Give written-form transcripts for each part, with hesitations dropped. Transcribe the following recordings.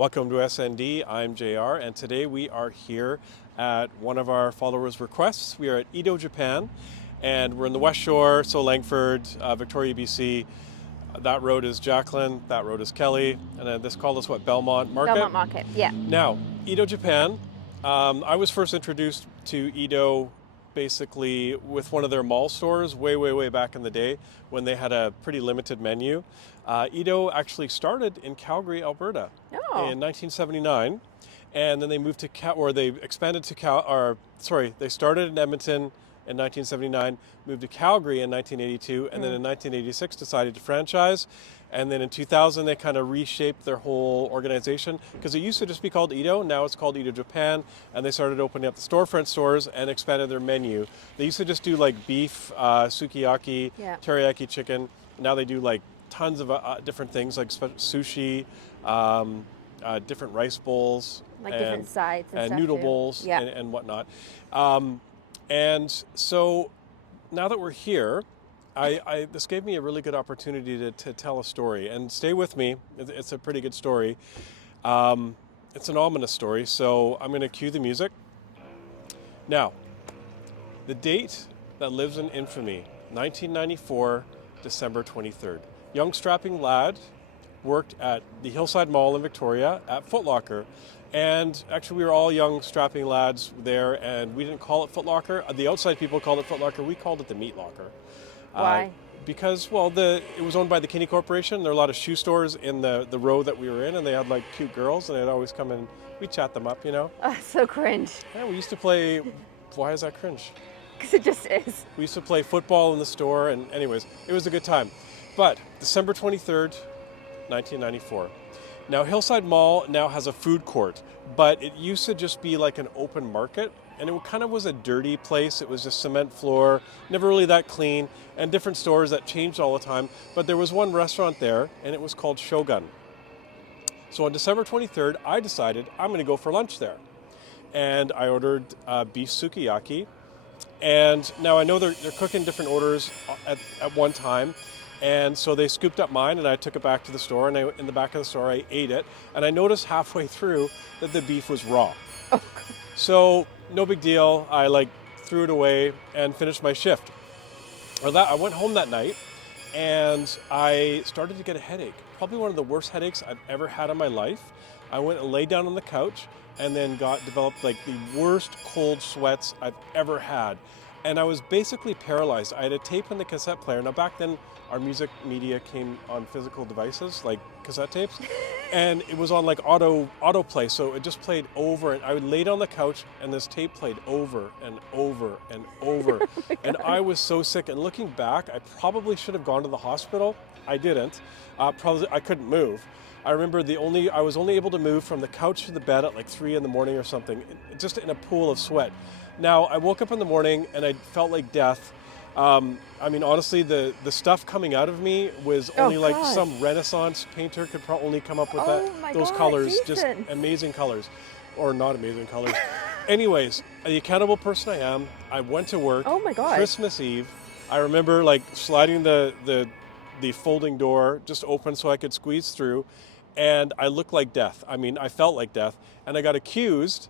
Welcome to SND. I'm JR, and today we are here at one of our followers' requests. We are at Edo Japan, and we're in the West Shore, so Langford, Victoria, BC. That road is Jacqueline, that road is Kelly, and then this called us what, Belmont Market? Belmont Market, yeah. Now, Edo Japan, I was first introduced to Edo basically with one of their mall stores way back in the day when they had a pretty limited menu. Edo actually started in Calgary, Alberta Oh, in 1979, and then they moved to or they expanded to they started in Edmonton in 1979, moved to Calgary in 1982, and then in 1986 decided to franchise. And then in 2000, they kind of reshaped their whole organization because it used to just be called Edo. Now it's called Edo Japan. And they started opening up the storefront stores and expanded their menu. They used to just do like beef, sukiyaki, yeah. teriyaki chicken. Now they do like tons of different things like sushi, different rice bowls, Like different sides and stuff noodle too. bowls Yeah. and whatnot. And so now that we're here, this gave me a really good opportunity to tell a story. And stay with me, it's a pretty good story. It's an ominous story, so I'm going to cue the music. Now, the date that lives in infamy, 1994, December 23rd. Young strapping lad worked at the Hillside Mall in Victoria at Foot Locker. And actually, we were all young strapping lads there, and we didn't call it Foot Locker. The outside people called it Foot Locker. We called it the Meat Locker. Why? Because, well, it was owned by the Kinney Corporation. There were a lot of shoe stores in the row that we were in, and they had like cute girls, and they'd always come in. We'd chat them up, you know. Oh, so cringe. Yeah, we used to play. Why is that cringe? Because it just is. We used to play football in the store, and anyways, it was a good time. But December 23rd, 1994. Now, Hillside Mall now has a food court, but it used to just be like an open market, and it kind of was a dirty place. It was just cement floor, never really that clean, and different stores that changed all the time. But there was one restaurant there, and it was called Shogun. So on December 23rd, I decided I'm going to go for lunch there. And I ordered beef sukiyaki. And now I know they're cooking different orders at one time. And so they scooped up mine and I took it back to the store, and in the back of the store I ate it. And I noticed halfway through that the beef was raw. Oh, So no big deal. I threw it away and finished my shift. I went home that night and I started to get a headache. Probably one of the worst headaches I've ever had in my life. I went and lay down on the couch and then developed like the worst cold sweats I've ever had. And I was basically paralyzed. I had a tape in the cassette player. Now back then our music media came on physical devices like cassette tapes, and it was on like auto play, so it just played over, and I would lay down on the couch and this tape played over and over and over. And I was so sick, and looking back I probably should have gone to the hospital. I didn't. Probably I couldn't move. I remember I was only able to move from the couch to the bed at like 3 in the morning or something, just in a pool of sweat. Now I woke up in the morning and I felt like death. I mean, honestly, the stuff coming out of me was only like God. some Renaissance painter could only come up with Oh my those God, colors, just Jason. amazing colors, or not amazing colors. Anyways, the accountable person I am, I went to work. Oh my God. Christmas Eve. I remember like sliding the folding door just open so I could squeeze through, and I looked like death. I mean, I felt like death, and I got accused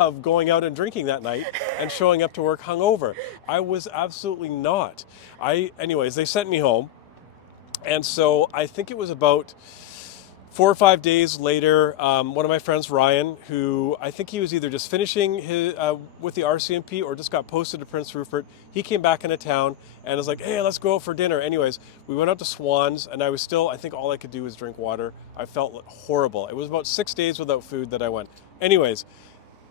of going out and drinking that night and showing up to work hungover. I was absolutely not. Anyways, they sent me home. And so I think it was about 4 or 5 days later, one of my friends, Ryan, who I think he was either just finishing with the RCMP or just got posted to Prince Rupert, he came back into town and was like, hey, let's go out for dinner. Anyways, we went out to Swan's, and I think all I could do was drink water. I felt horrible. It was about 6 days without food that I went. Anyways,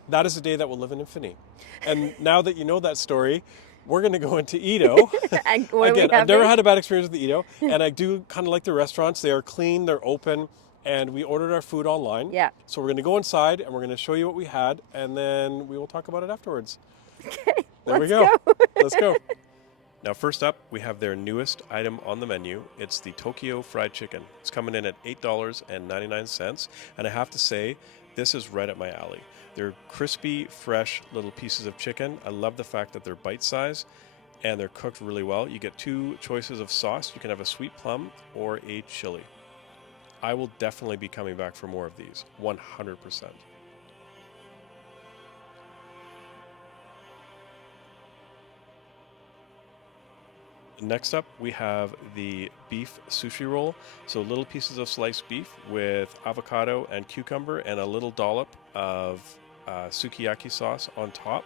that is a day that will live in infamy. And now that you know that story, we're going to go into Edo. And what are we Again, I've never having? had a bad experience with the Edo, and I do kind of like the restaurants. They are clean, they're open, and we ordered our food online. Yeah. So we're going to go inside and we're going to show you what we had, and then we will talk about it afterwards. Okay, There we let's go. Let's go. Now, first up, we have their newest item on the menu. It's the Tokyo Fried Chicken. It's coming in at $8.99, and I have to say, this is right up my alley. They're crispy, fresh little pieces of chicken. I love the fact that they're bite-sized and they're cooked really well. You get 2 choices of sauce. You can have a sweet plum or a chili. I will definitely be coming back for more of these, 100%. Next up, we have the beef sushi roll. So little pieces of sliced beef with avocado and cucumber and a little dollop of sukiyaki sauce on top.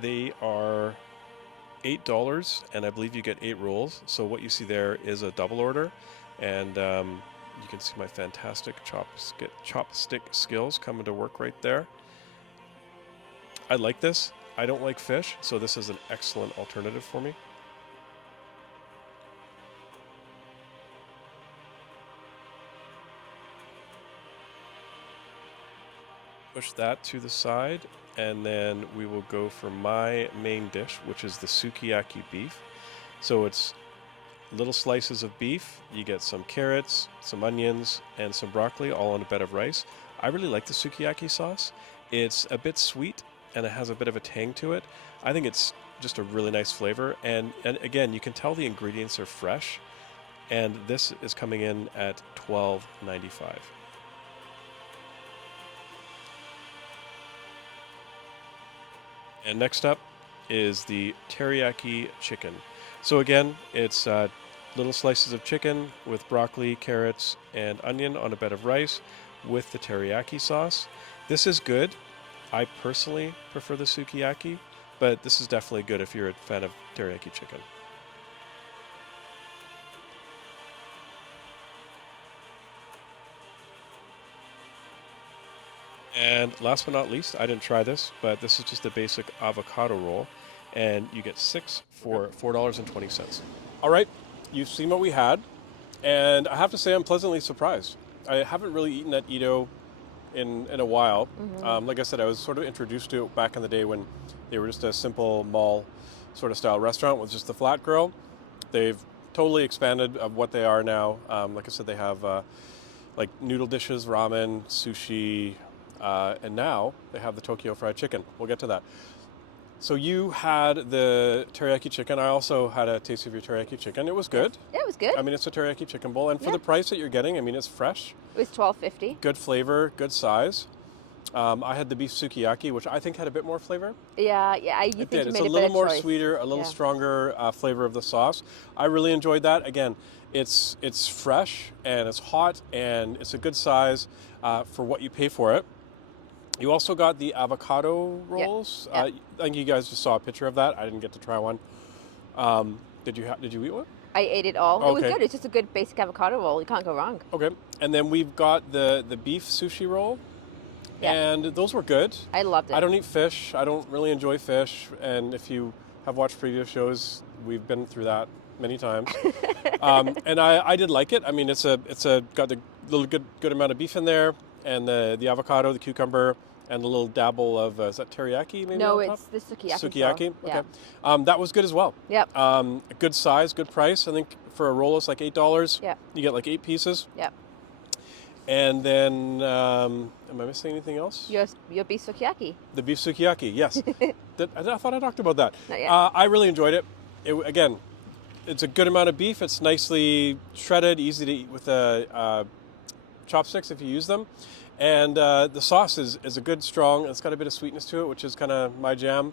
They are $8, and I believe you get 8 rolls. So what you see there is a double order, and you can see my fantastic chopstick skills coming to work right there. I like this. I don't like fish, so this is an excellent alternative for me. Push that to the side, and then we will go for my main dish, which is the sukiyaki beef. So it's little slices of beef. You get some carrots, some onions, and some broccoli all on a bed of rice. I really like the sukiyaki sauce. It's a bit sweet, and it has a bit of a tang to it. I think it's just a really nice flavor. And again, you can tell the ingredients are fresh. And this is coming in at $12.95. And next up is the teriyaki chicken. So again, it's little slices of chicken with broccoli, carrots, and onion on a bed of rice with the teriyaki sauce. This is good. I personally prefer the sukiyaki, but this is definitely good if you're a fan of teriyaki chicken. And last but not least, I didn't try this, but this is just a basic avocado roll, and you get 6 for $4.20. All right, you've seen what we had, and I have to say I'm pleasantly surprised. I haven't really eaten at Edo in a while. Like I said, I was sort of introduced to it back in the day when they were just a simple mall sort of style restaurant with just the flat grill. They've totally expanded of what they are now. Like I said, they have like noodle dishes, ramen, sushi, and now they have the Tokyo fried chicken. We'll get to that. So you had the teriyaki chicken. I also had a taste of your teriyaki chicken. It was good. Yeah, it was good. I mean, it's a teriyaki chicken bowl, and for Yeah. the price that you're getting, I mean, it's fresh, It was $12.50. good flavor, good size. I had the beef sukiyaki, which I think had a bit more flavor. Yeah. You It think did. you It's made a a little better more choice. sweeter, a little Yeah. stronger flavor of the sauce. I really enjoyed that. Again, it's fresh and it's hot and it's a good size for what you pay for it. You also got the avocado rolls. Yeah. I think you guys just saw a picture of that. I didn't get to try one. Did you eat one? I ate it all. It was Okay. good. It's just a good basic avocado roll. You can't go wrong. Okay. And then we've got the beef sushi roll. Yeah. And those were good. I loved it. I don't eat fish. I don't really enjoy fish. And if you have watched previous shows, we've been through that many times. And I did like it. I mean, it's got the little good amount of beef in there, and the avocado, the cucumber, and a little dabble of is that teriyaki maybe? No, on top? it's the sukiyaki. Sukiyaki. Yeah. Okay. That was good as well. Yep. A good size, good price. I think for a roll it's like $8. Yep. You get like 8 pieces. Yep. And then, am I missing anything else? Your beef sukiyaki. The beef sukiyaki, yes. I thought I talked about that. Not yet. I really enjoyed it. Again, it's a good amount of beef. It's nicely shredded, easy to eat with chopsticks if you use them. And the sauce is a good, strong, it's got a bit of sweetness to it, which is kind of my jam.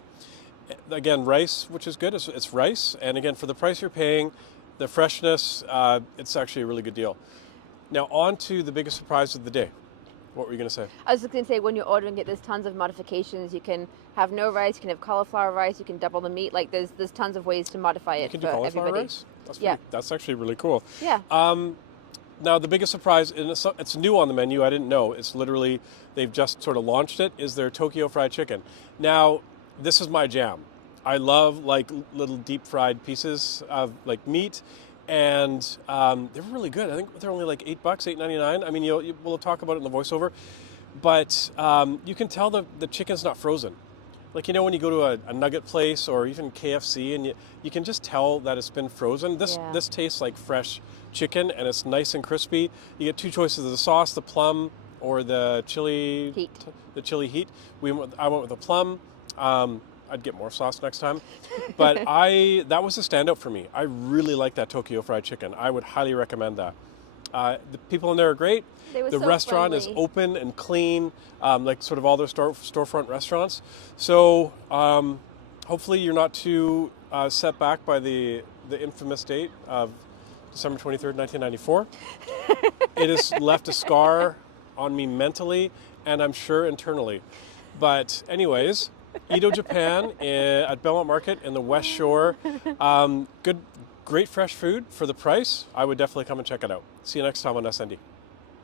Again, rice, which is good. It's rice. And again, for the price you're paying, the freshness, it's actually a really good deal. Now, on to the biggest surprise of the day. What were you going to say? I was just going to say, when you're ordering it, there's tons of modifications. You can have no rice, you can have cauliflower rice, you can double the meat. Like, there's tons of ways to modify You it can for do cauliflower everybody. rice? Yeah. That's actually really cool. Yeah. Now, the biggest surprise, and it's new on the menu, I didn't know, it's literally, they've just sort of launched it, is their Tokyo fried chicken. Now, this is my jam. I love like little deep fried pieces of like meat, and they were really good. I think they're only like $8, $8.99. I mean, we'll talk about it in the voiceover, but you can tell the chicken's not frozen. Like, when you go to a nugget place or even KFC, and you can just tell that it's been frozen. This tastes like fresh chicken, and it's nice and crispy. You get two choices of the sauce, the plum or the chili Heat. The chili heat. I went with the plum. I'd get more sauce next time. But that was a standout for me. I really like that Tokyo fried chicken. I would highly recommend that. The people in there are great. They were The so restaurant is friendly. open and clean, like sort of all their storefront restaurants. So hopefully you're not too set back by the infamous date of December 23rd, 1994. It has left a scar on me mentally and I'm sure internally. But anyways, Edo Japan at Belmont Market in the West Shore. Great fresh food for the price. I would definitely come and check it out. See you next time on SND.